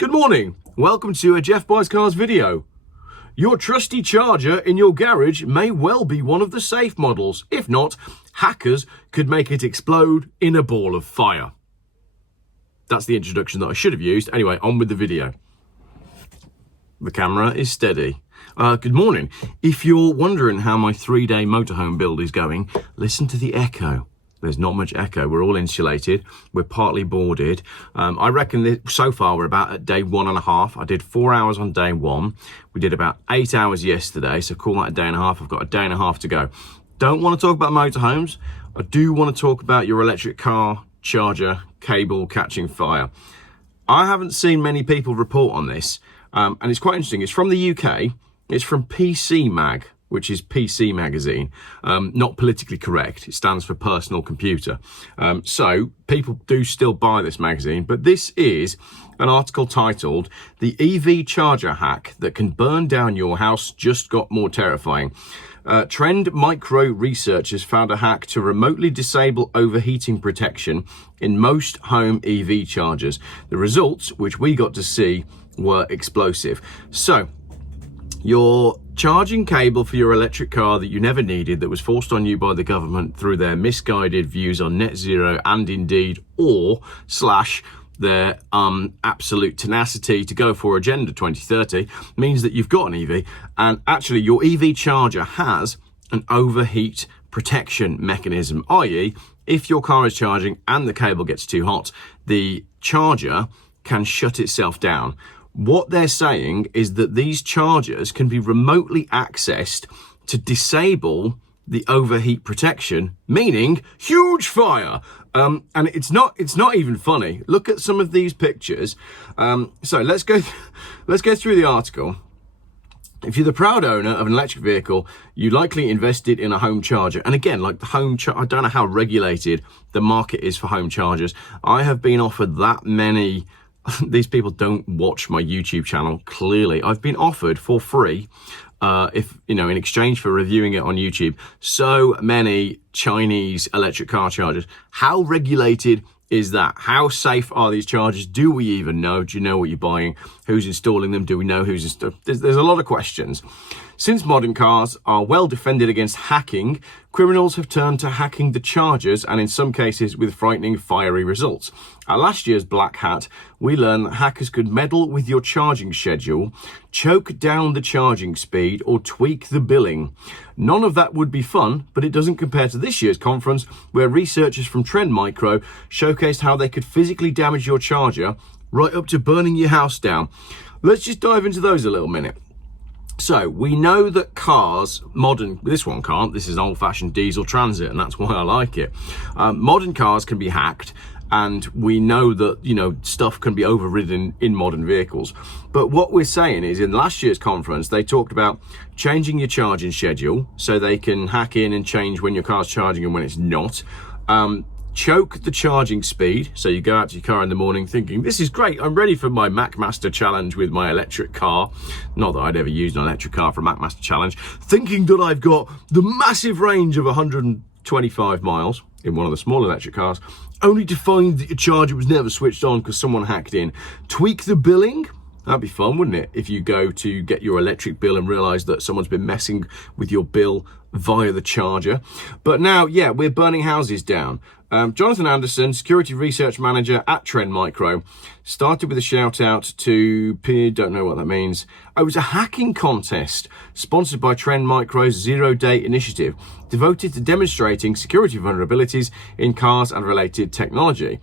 Good morning, welcome to a Geoff Buys Cars video. Your trusty charger in your garage may well be one of the safe models. If not, hackers could make it explode in a ball of fire. That's the introduction that I should have used. Anyway, on with the video. The camera is steady. Good morning. If you're wondering how my 3-day motorhome build is going, listen to the echo. There's not much echo. We're all insulated. We're partly boarded. I reckon that so far we're about at day 1.5. I did 4 hours on day 1. We did about 8 hours yesterday, so call that a day and a half. I've got a day and a half to go. Don't want to talk about motorhomes. I do want to talk about your electric car charger cable catching fire. I haven't seen many people report on this, and it's quite interesting. It's from the UK. It's from PC Mag, which is PC magazine, not politically correct. It stands for personal computer. So people do still buy this magazine, but this is an article titled "The EV Charger Hack That Can Burn Down Your House Just Got More Terrifying." Trend Micro researchers found a hack to remotely disable overheating protection in most home EV chargers. The results, which we got to see, were explosive. So, your charging cable for your electric car that you never needed, that was forced on you by the government through their misguided views on net zero and indeed their absolute tenacity to go for Agenda 2030, means that you've got an EV, and actually your EV charger has an overheat protection mechanism, i.e. if your car is charging and the cable gets too hot, the charger can shut itself down. What they're saying is that these chargers can be remotely accessed to disable the overheat protection, meaning huge fire. And it's not even funny. Look at some of these pictures. So let's go through the article. If you're the proud owner of an electric vehicle, you likely invested in a home charger. And again, like the home I don't know how regulated the market is for home chargers. I have been offered that many. These people don't watch my YouTube channel, clearly. I've been offered for free, in exchange for reviewing it on YouTube, so many Chinese electric car chargers. How regulated is that? How safe are these chargers? Do we even know? Do you know what you're buying? Who's installing them? Do we know who's installing? There's a lot of questions. Since modern cars are well defended against hacking, criminals have turned to hacking the chargers, and in some cases with frightening fiery results. At last year's Black Hat, we learned that hackers could meddle with your charging schedule, choke down the charging speed, or tweak the billing. None of that would be fun, but it doesn't compare to this year's conference, where researchers from Trend Micro showcased how they could physically damage your charger, right up to burning your house down. Let's just dive into those a little minute. So we know that cars, this one can't, this is an old-fashioned diesel Transit, and that's why I like it. Modern cars can be hacked, and we know that, stuff can be overridden in modern vehicles. But what we're saying is, in last year's conference, they talked about changing your charging schedule so they can hack in and change when your car's charging and when it's not. Choke the charging speed, so you go out to your car in the morning thinking, this is great, I'm ready for my MacMaster challenge with my electric car. Not that I'd ever used an electric car for a MacMaster challenge. Thinking that I've got the massive range of 125 miles in one of the small electric cars, only to find that your charger was never switched on because someone hacked in. Tweak the billing. That'd be fun, wouldn't it? If you go to get your electric bill and realise that someone's been messing with your bill via the charger. But now, yeah, we're burning houses down. Jonathan Anderson, security research manager at Trend Micro, started with a shout out to, don't know what that means. It was a hacking contest sponsored by Trend Micro's zero-day initiative, devoted to demonstrating security vulnerabilities in cars and related technology.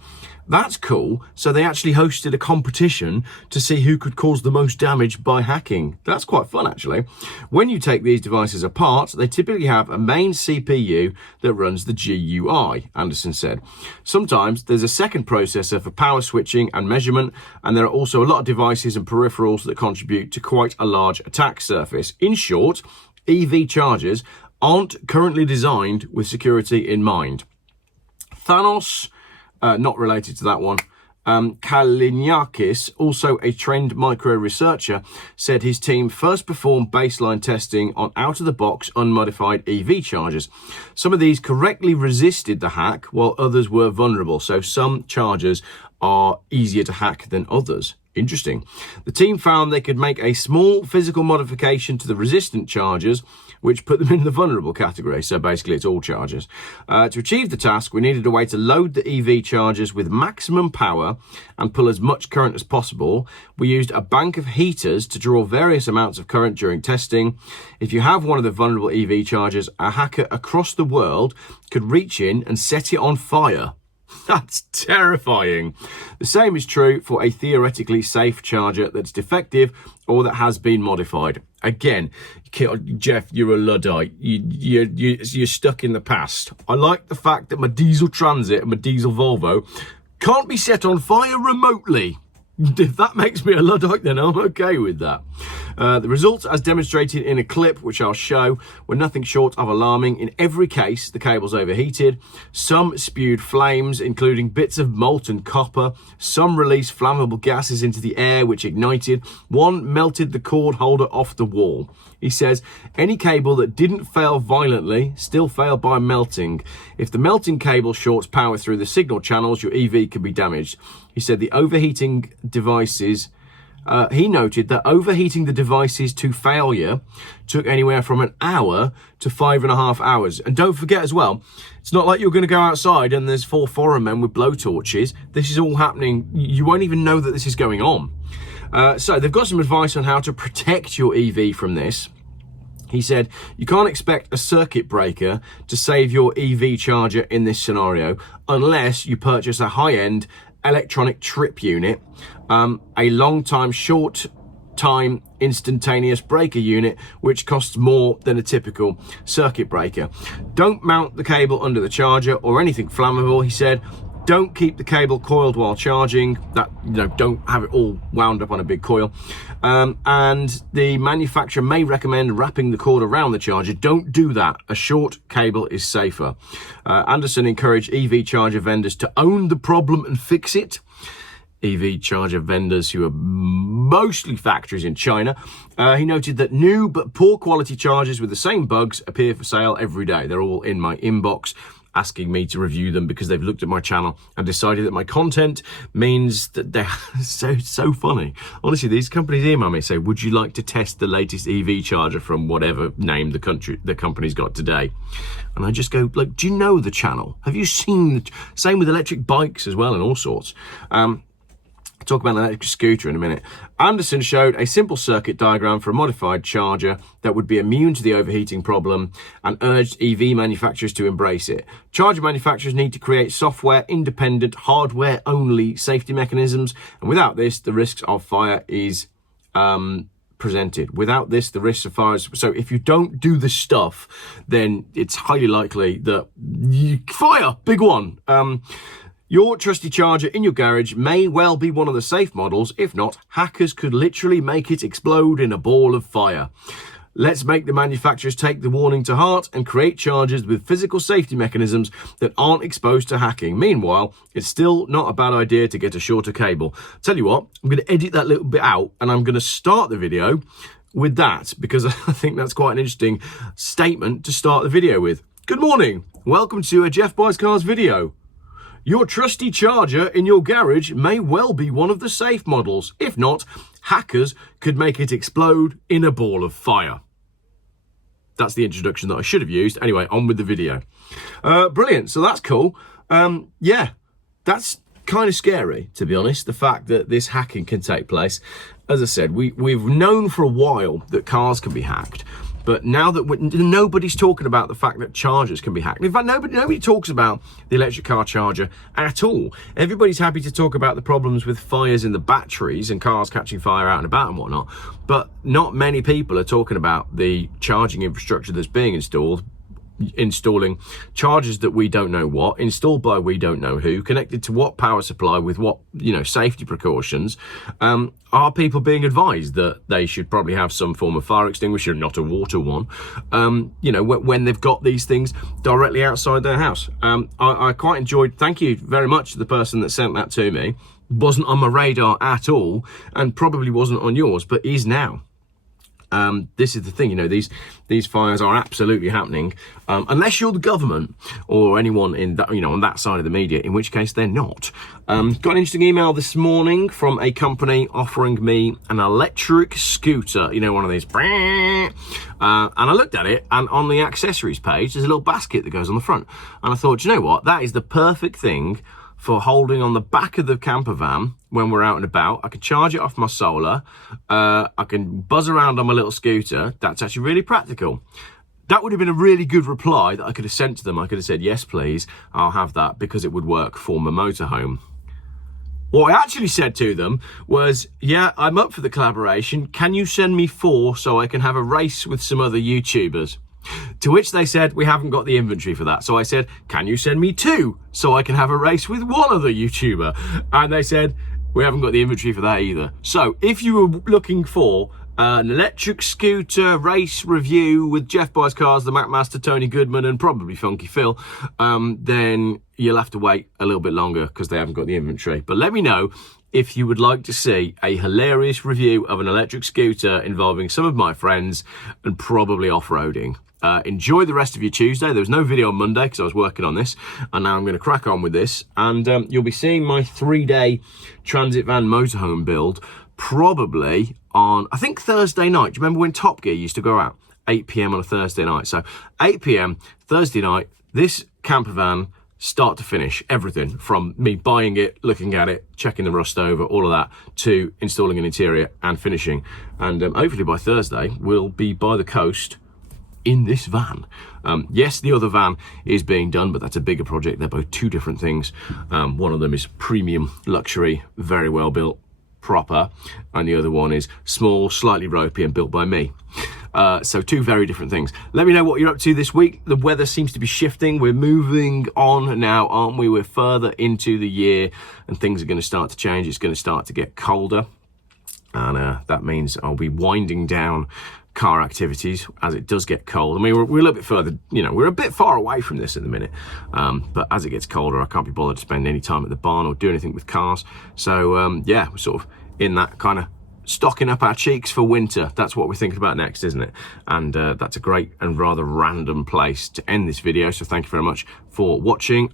That's cool. So they actually hosted a competition to see who could cause the most damage by hacking. That's quite fun, actually. When you take these devices apart, they typically have a main CPU that runs the GUI, Anderson said. Sometimes there's a second processor for power switching and measurement, and there are also a lot of devices and peripherals that contribute to quite a large attack surface. In short, EV chargers aren't currently designed with security in mind. Thanos, not related to that one. Kaliniakis, also a Trend Micro researcher, said his team first performed baseline testing on out-of-the-box unmodified EV chargers. Some of these correctly resisted the hack, while others were vulnerable. So some chargers are easier to hack than others. Interesting. The team found they could make a small physical modification to the resistant chargers, which put them in the vulnerable category. So basically it's all chargers. To achieve the task, we needed a way to load the EV chargers with maximum power and pull as much current as possible. We used a bank of heaters to draw various amounts of current during testing. If you have one of the vulnerable EV chargers, a hacker across the world could reach in and set it on fire. That's terrifying. The same is true for a theoretically safe charger that's defective or that has been modified. Again, Geoff, you're a Luddite. You're stuck in the past. I like the fact that my diesel Transit and my diesel Volvo can't be set on fire remotely. If that makes me a Luddite, then I'm okay with that. The results, as demonstrated in a clip, which I'll show, were nothing short of alarming. In every case, the cables overheated. Some spewed flames, including bits of molten copper. Some released flammable gases into the air, which ignited. One melted the cord holder off the wall. He says, any cable that didn't fail violently still failed by melting. If the melting cable shorts power through the signal channels, your EV could be damaged. He said the overheating devices, he noted that overheating the devices to failure took anywhere from an hour to 5.5 hours. And don't forget as well, it's not like you're going to go outside and there's 4 foreign men with blowtorches. This is all happening. You won't even know that this is going on. So they've got some advice on how to protect your EV from this. He said, you can't expect a circuit breaker to save your EV charger in this scenario unless you purchase a high-end electronic trip unit, a long-time, short-time instantaneous breaker unit, which costs more than a typical circuit breaker. Don't mount the cable under the charger or anything flammable, he said. Don't keep the cable coiled while charging. Don't have it all wound up on a big coil. And the manufacturer may recommend wrapping the cord around the charger. Don't do that. A short cable is safer. Anderson encouraged EV charger vendors to own the problem and fix it. EV charger vendors who are mostly factories in China. He noted that new but poor quality chargers with the same bugs appear for sale every day. They're all in my inbox, asking me to review them because they've looked at my channel and decided that my content means that they're so funny. Honestly, these companies email me and say, would you like to test the latest EV charger from whatever name the company's got today? And I just go, like, do you know the channel? Have you seen same with electric bikes as well and all sorts. Talk about an electric scooter in a minute. Anderson showed a simple circuit diagram for a modified charger that would be immune to the overheating problem and urged EV manufacturers to embrace it. Charger manufacturers need to create software-independent, hardware-only safety mechanisms, and without this, the risks of fire is presented. Without this, the risks of fires. So if you don't do the stuff, then it's highly likely that fire, big one. Your trusty charger in your garage may well be one of the safe models. If not, hackers could literally make it explode in a ball of fire. Let's make the manufacturers take the warning to heart and create chargers with physical safety mechanisms that aren't exposed to hacking. Meanwhile, it's still not a bad idea to get a shorter cable. Tell you what, I'm going to edit that little bit out and I'm going to start the video with that because I think that's quite an interesting statement to start the video with. Good morning. Welcome to a Geoff Buys Cars video. Your trusty charger in your garage may well be one of the safe models. If not, hackers could make it explode in a ball of fire. That's the introduction that I should have used. Anyway, on with the video. Brilliant. So that's cool. Yeah, that's kind of scary, to be honest, the fact that this hacking can take place. As I said, we've known for a while that cars can be hacked. But now that nobody's talking about the fact that chargers can be hacked. In fact, nobody talks about the electric car charger at all. Everybody's happy to talk about the problems with fires in the batteries and cars catching fire out and about and whatnot. But not many people are talking about the charging infrastructure that's being installing chargers that we don't know what, installed by we don't know who, connected to what power supply with what, safety precautions. Are people being advised that they should probably have some form of fire extinguisher, not a water one, when they've got these things directly outside their house? I quite enjoyed, thank you very much to the person that sent that to me. Wasn't on my radar at all and probably wasn't on yours, but is now. This is the thing, you know, these fires are absolutely happening, unless you're the government or anyone in that, you know, on that side of the media, in which case they're not. Got an interesting email this morning from a company offering me an electric scooter, you know, one of these, and I looked at it, and on the accessories page there's a little basket that goes on the front, and I thought, you know what, that is the perfect thing for holding on the back of the camper van when we're out and about. I can charge it off my solar. I can buzz around on my little scooter. That's actually really practical. That would have been a really good reply that I could have sent to them. I could have said, yes, please, I'll have that, because it would work for my motorhome. What I actually said to them was, yeah, I'm up for the collaboration. Can you send me 4 so I can have a race with some other YouTubers? To which they said, we haven't got the inventory for that. So I said, can you send me 2 so I can have a race with one other YouTuber? And they said, we haven't got the inventory for that either. So if you were looking for an electric scooter race review with Geoff Buys Cars, the Macmaster, Tony Goodman, and probably Funky Phil, then you'll have to wait a little bit longer because they haven't got the inventory. But let me know if you would like to see a hilarious review of an electric scooter involving some of my friends and probably off-roading. Enjoy the rest of your Tuesday. There was no video on Monday because I was working on this, and now I'm going to crack on with this, and you'll be seeing my 3-day transit van motorhome build probably on, I think, Thursday night. Do you remember when Top Gear used to go out? 8 p.m. on a Thursday night. So 8 p.m. Thursday night, this camper van, start to finish, everything from me buying it, looking at it, checking the rust over, all of that, to installing an interior and finishing. And hopefully by Thursday we'll be by the coast in this van. Yes, the other van is being done, but that's a bigger project. They're both 2 different things. One of them is premium luxury, very well built, proper, and the other one is small, slightly ropey, and built by me. So 2 very different things. Let me know what you're up to this week. The weather seems to be shifting. We're moving on now, aren't we? We're further into the year and things are going to start to change. It's going to start to get colder, and that means I'll be winding down car activities as it does get cold. I mean, we're a little bit further, you know, we're a bit far away from this at the minute, but as it gets colder, I can't be bothered to spend any time at the barn or do anything with cars. So yeah, we're sort of in that kind of stocking up our cheeks for winter. That's what we're thinking about next, isn't it? And that's a great and rather random place to end this video. So thank you very much for watching.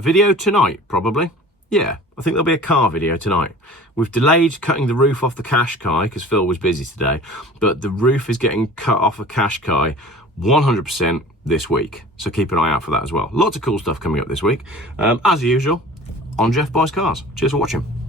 Video tonight, probably. Yeah, I think there'll be a car video tonight. We've delayed cutting the roof off the Qashqai because Phil was busy today, but the roof is getting cut off a Qashqai 100% this week. So keep an eye out for that as well. Lots of cool stuff coming up this week. As usual, on Geoff Buys Cars. Cheers for watching.